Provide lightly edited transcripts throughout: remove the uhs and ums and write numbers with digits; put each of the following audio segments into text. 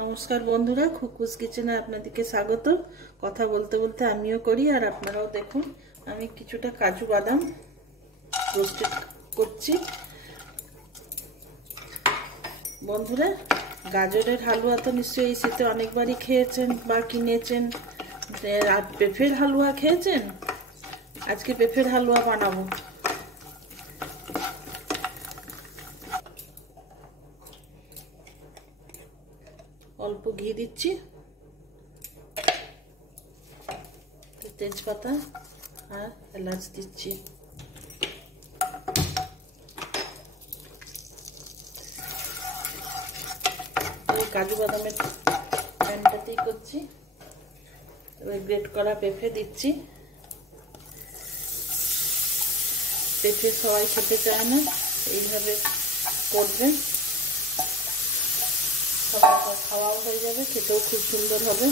নমস্কার বন্ধুরা, খুকুস কিচেনে আপনাদেরকে স্বাগত। কথা বলতে বলতে আমিও করি আর আপনারাও দেখুন। আমি কিছুটা কাজু বাদাম রোস্টেড করছি। বন্ধুরা, গাজরের হালুয়া তো নিশ্চয়ই এই শীতে অনেকবারই খেয়েছেন বা কিনেছেন। আর পেঁপের হালুয়া খেয়েছেন? আজকে পেঁপের হালুয়া বানাবো। অল্প ঘি দিচ্ছি, তেজপাতা আর এলাচ দিচ্ছি। কাজু বাদামের প্যানটাতেই করছি। এবার গ্রেট করা পেঁপে দিচ্ছি। পেঁপে সবাই খেতে চায় না, এইভাবে করবেন, সবাই খাওয়াও হয়ে যাবে, খেতেও খুব সুন্দর হবে।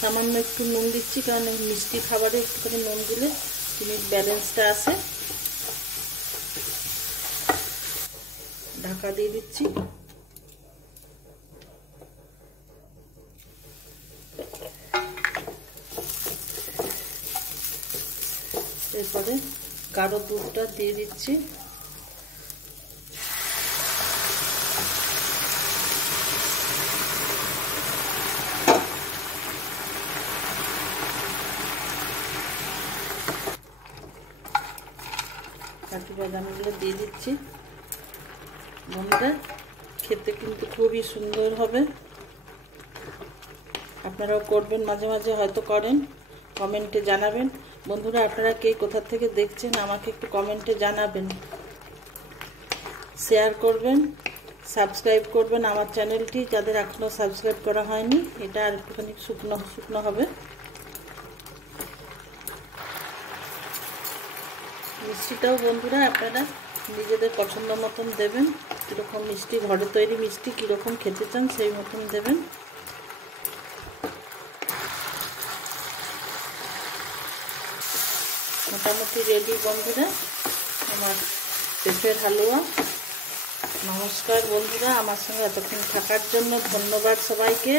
সামান্য একটু নুন দিচ্ছি, কারণ মিষ্টি খাবারে একটুখানি নুন দিলে চিনির ব্যালেন্সটা আসে। ঢাকা দিয়ে দিচ্ছি। এরপরে গাঢ় দুধটা দিয়ে দিচ্ছি। কাজু বাদামগুলো দিয়ে দিচ্ছি। বন্ধুরা, খেতে কিন্তু খুবই সুন্দর হবে। আপনারাও করবেন, মাঝে মাঝে হয়তো করেন, কমেন্টে জানাবেন। বন্ধুরা, আপনারা কে কোথা থেকে দেখছেন আমাকে একটু কমেন্টে জানাবেন। শেয়ার করবেন, সাবস্ক্রাইব করবেন আমার চ্যানেলটি, যাদের এখনও সাবস্ক্রাইব করা হয়নি। এটা আর একটুখানি শুকনো শুকনো হবে। মিষ্টিটাও বন্ধুরা আপনারা নিজেদের পছন্দ মতন দেবেন। কীরকম মিষ্টি, ঘরে তৈরি মিষ্টি কীরকম খেতে চান সেই মতন দেবেন। মোটামুটি রেডি বন্ধুরা আমার পেঁপের হালুয়া। নমস্কার বন্ধুরা, আমার সঙ্গে এতক্ষণ থাকার জন্য ধন্যবাদ সবাইকে।